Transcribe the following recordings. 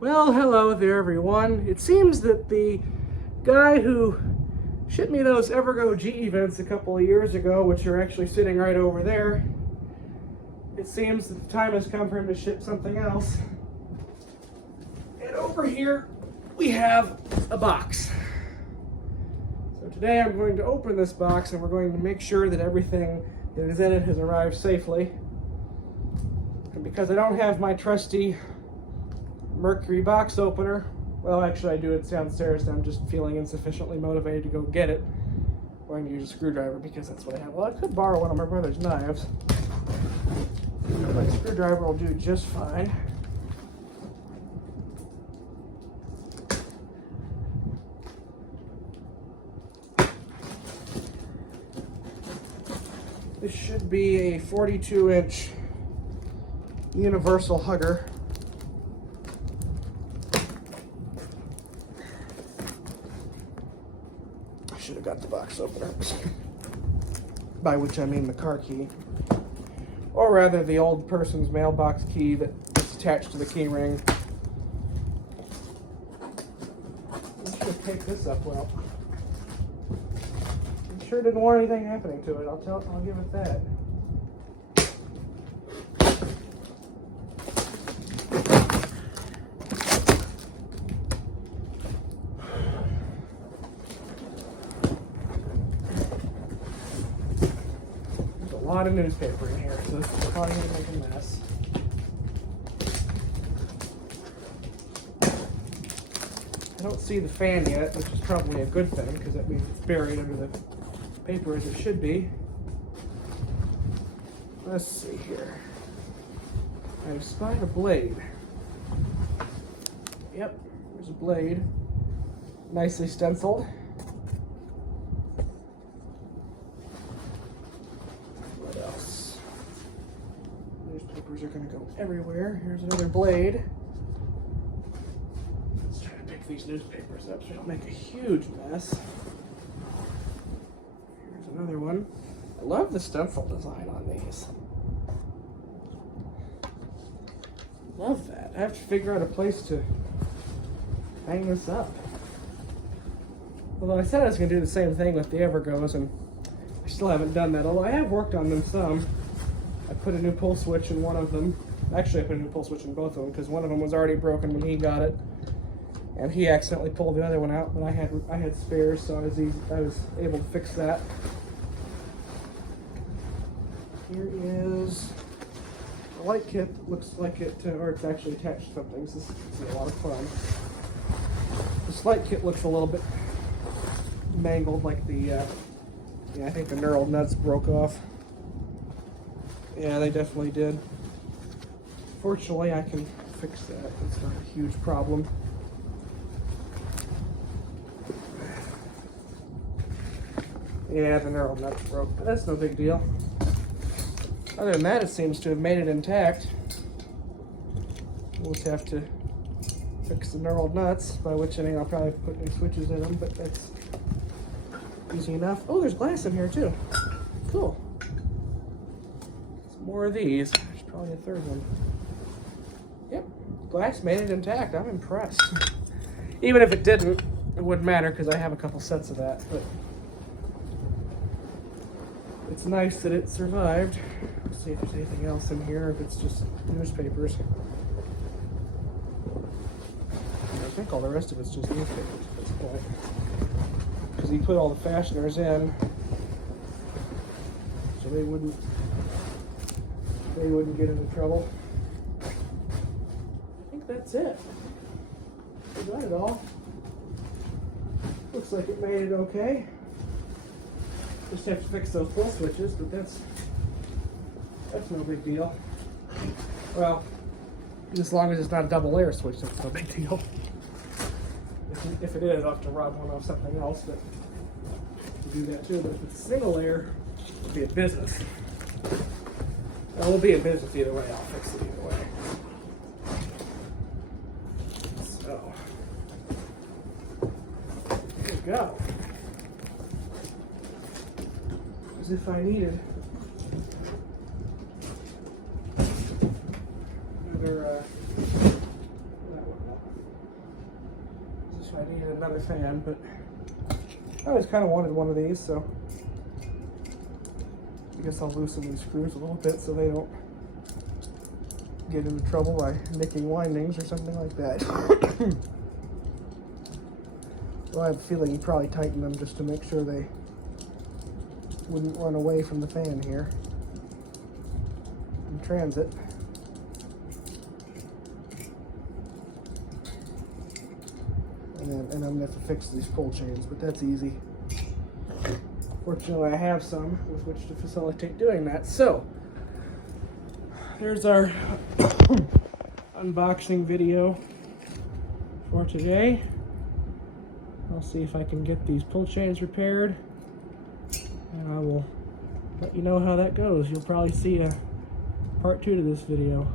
Well, hello there, everyone. It seems that the guy who shipped me those Evergo G vents a couple of years ago, which are actually sitting right over there, it seems that the time has come for him to ship something else. And over here, we have a box. So today I'm going to open this box and we're going to make sure that everything that is in it has arrived safely. And because I don't have my trusty Mercury box opener, well, actually I do it downstairs and I'm just feeling insufficiently motivated to go get it. I'm going to use a screwdriver because that's what I have. Well, I could borrow one of my brother's knives. My screwdriver will do just fine. This should be a 42-inch universal hugger. I should have got the box opener, by which I mean the car key, or rather the old person's mailbox key that's attached to the key ring. I should pick this up well. It sure didn't want anything happening to it. I'll give it that. A lot of newspaper in here, so this is probably going to make a mess. I don't see the fan yet, which is probably a good thing because that means it's buried under the paper as it should be. Let's see here. I've spied a blade. Yep, there's a blade. Nicely stenciled. Newspapers are going to go everywhere. Here's another blade. Let's try to pick these newspapers up so I don't make a huge mess. Here's another one. I love the stencil design on these. Love that. I have to figure out a place to hang this up. Although I said I was going to do the same thing with the Evergos, and I still haven't done that. Although I have worked on them some. I put a new pull switch in one of them. Actually, I put a new pull switch in both of them because one of them was already broken when he got it, and he accidentally pulled the other one out. But I had spares, so I was able to fix that. Here is a light kit that looks like it, or it's actually attached to something. So this is a lot of fun. This light kit looks a little bit mangled, like I think the knurled nuts broke off. Yeah, they definitely did. Fortunately, I can fix that. It's not a huge problem. Yeah, the knurled nuts broke, but that's no big deal. Other than that, it seems to have made it intact. We'll just have to fix the knurled nuts, by which I mean I'll probably put new switches in them, but that's easy enough. Oh, there's glass in here too. Cool. More of these. There's probably a third one. Yep, glass made it intact. I'm impressed. Even if it didn't, it wouldn't matter because I have a couple sets of that. But it's nice that it survived. Let's see if there's anything else in here, if it's just newspapers. I think all the rest of it's just newspapers at this point. Because he put all the fasteners in so they wouldn't get into trouble. I think that's it. We got it all. Looks like it made it okay. Just have to fix those pull switches, but that's no big deal. Well, as long as it's not a double layer switch, that's no big deal. If it is, I'll have to rub one off something else, but we'll do that too. But if it's a single layer, it'll be a business. Well, we'll be in business either way. I'll fix it either way. So, there we go. As if I needed another, that one. another fan, but I always kind of wanted one of these, so I guess I'll loosen these screws a little bit so they don't get into trouble by nicking windings or something like that. Well, I have a feeling you probably tighten them just to make sure they wouldn't run away from the fan here in transit. And I'm going to have to fix these pull chains, but that's easy. Fortunately, I have some with which to facilitate doing that. So, there's our unboxing video for today. I'll see if I can get these pull chains repaired, and I will let you know how that goes. You'll probably see a part 2 to this video.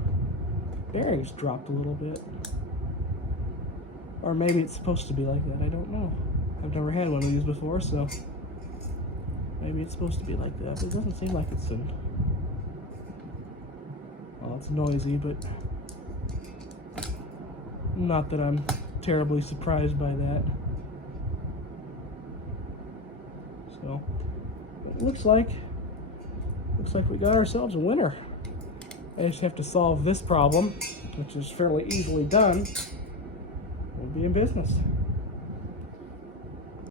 Bearings dropped a little bit. Or maybe it's supposed to be like that, I don't know. I've never had one of these before, so maybe it's supposed to be like that, but it doesn't seem like it's in. Well, it's noisy, but not that I'm terribly surprised by that. So, it looks like we got ourselves a winner. I just have to solve this problem, which is fairly easily done. We'll be in business.